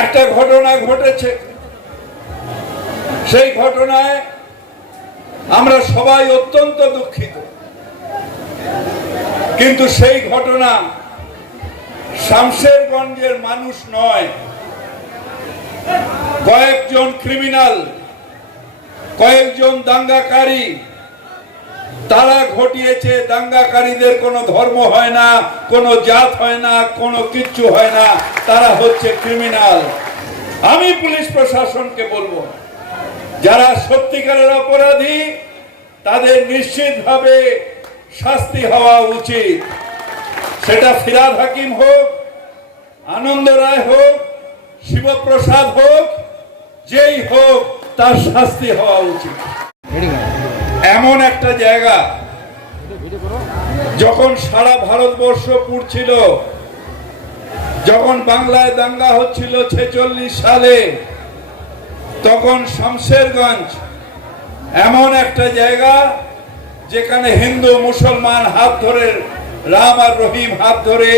একটা ঘটনা ঘটেছে। সেই ঘটনায় আমরা সবাই অত্যন্ত দুঃখিত। কিন্তু সেই ঘটনা শামশেরগঞ্জের মানুষ নয়, কয়েকজন ক্রিমিনাল কয়েকজন দাঙ্গাকারী তারা ঘটিয়েছে, দাঙ্গাকারীদের কোনো ধর্ম হয় না, কোনো জাত হয় না, কোনো কিচ্ছু হয় না, তারা হচ্ছে ক্রিমিনাল আমি পুলিশ প্রশাসনকে বলব, যারা সত্যিকারের অপরাধী, তাদের নিশ্চিতভাবে শাস্তি হওয়া উচিত। সেটা ফিরাদ হাকিম হোক, আনন্দ রায় হোক, শিবপ্রসাদ হোক, যেই হোক, তার শাস্তি হওয়া উচিত। এমন একটা জায়গা, যখন সারা ভারতবর্ষ পুড়ছিল, যখন বাংলায় দাঙ্গা হচ্ছিল ছেচল্লিশ সালে, তখন শমশেরগঞ্জ এমন একটা জায়গা যেখানে হিন্দু, মুসলমান হাত ধরে, রাম আর রহিম হাত ধরে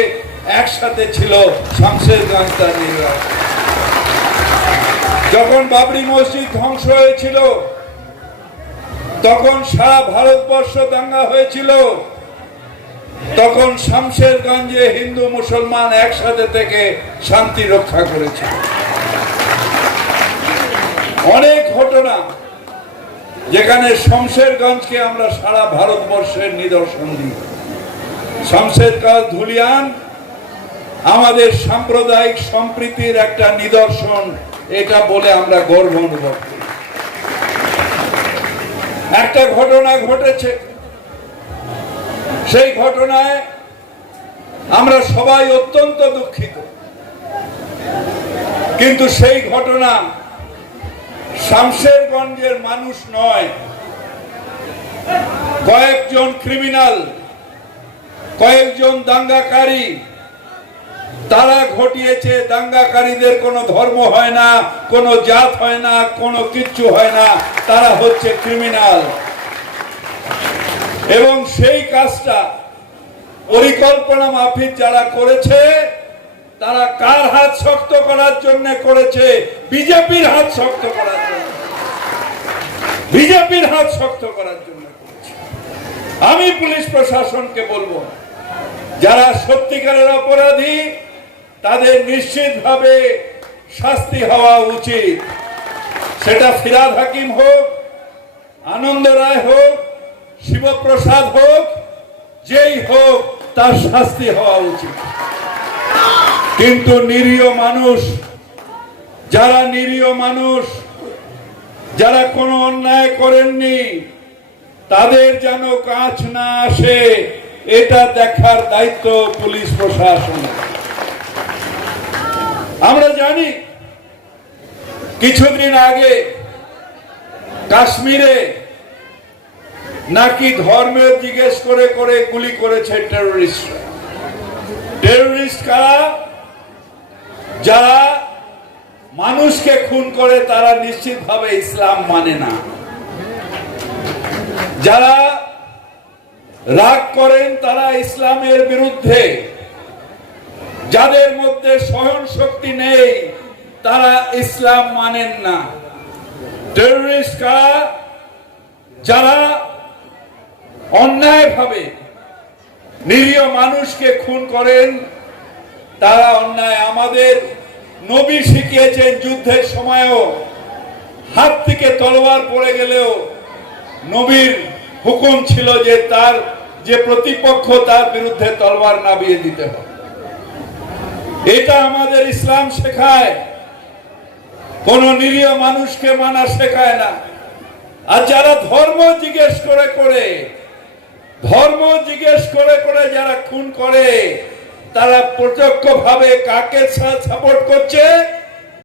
একসাথে ছিল শমশেরগঞ্জ তার যখন বাবরি মসজিদ ধ্বংস হয়েছিল তখন সারা ভারতবর্ষ দাঙ্গা হয়েছিল। তখন শামশেরগঞ্জে হিন্দু মুসলমান একসাথে থেকে শান্তি রক্ষা করেছে। অনেক ঘটনা যেখানে শমশেরগঞ্জকে আমরা সারা ভারতবর্ষের নিদর্শন দিই। শমশেরগঞ্জ ধুলিয়ান আমাদের সাম্প্রদায়িক সম্প্রীতির একটা নিদর্শন, এটা বলে আমরা গর্ব অনুভব করি। একটা ঘটনা ঘটেছে। সেই ঘটনায় আমরা সবাই অত্যন্ত দুঃখিত। কিন্তু সেই ঘটনা শামশেরগঞ্জের মানুষ নয়, কয়েকজন ক্রিমিনাল, কয়েকজন দাঙ্গাকারী তারা ঘটিয়েছে, দাঙ্গাকারীদের কোনো ধর্ম হয় না, কোনো জাত হয় না, কোনো কিচ্ছু হয় না, তারা হচ্ছে ক্রিমিনাল এবং সেই কাজটা পরিকল্পনা মাফিক যারা করেছে, তারা কার হাত শক্ত করার জন্য করেছে? বিজেপির হাত শক্ত করার জন্য। বিজেপির হাত শক্ত করার জন্য আমি পুলিশ প্রশাসনকে বলব, যারা সত্যিকারের অপরাধী তাদের নিশ্চিতভাবে শাস্তি হওয়া উচিত। সেটা ফিরাদ হাকিম হোক, আনন্দ রায় হোক, শিবপ্রসাদ হোক, যেই হোক, তার শাস্তি হওয়া উচিত। কিন্তু নিরীহ মানুষ, যারা নিরীহ মানুষ, যারা কোনো অন্যায় করেননি, তাদের যেন কাজ না আসে, এটা দেখার দায়িত্ব পুলিশ প্রশাসনের। আমরা জানি কিছুদিন আগে কাশ্মীরে নাকি ধর্মের জিজ্ঞেস করে করে গুলি করেছে টেরোরিস্ট কারা? যারা মানুষকে খুন করে তারা নিশ্চিতভাবে ইসলাম মানে না। যারা রাগ করেন তারা ইসলামের বিরুদ্ধে। যাদের মধ্যে সহন শক্তি নেই, তারা ইসলাম মানেন না। যারা অন্যায়ভাবে নিরীহ মানুষকে খুন করেন, তারা অন্যায় আমাদের নবী শিখিয়েছেন যুদ্ধের সময়ও। হাত থেকে তলোয়ার পড়ে গেলেও নবীর হুকুম ছিল যে তার, যে প্রতিপক্ষ তার বিরুদ্ধে তলোয়ার নামিয়ে দিতে হবে। এটা আমাদের ইসলাম শেখায়। কোন নিরীহ মানুষকে মানা শেখায় না। আর যারা ধর্ম জিজ্ঞেস করে করে, ধর্ম জিজ্ঞেস করে করে যারা খুন করে, তারা প্রত্যক্ষ ভাবে কাকে সাপোর্ট করছে?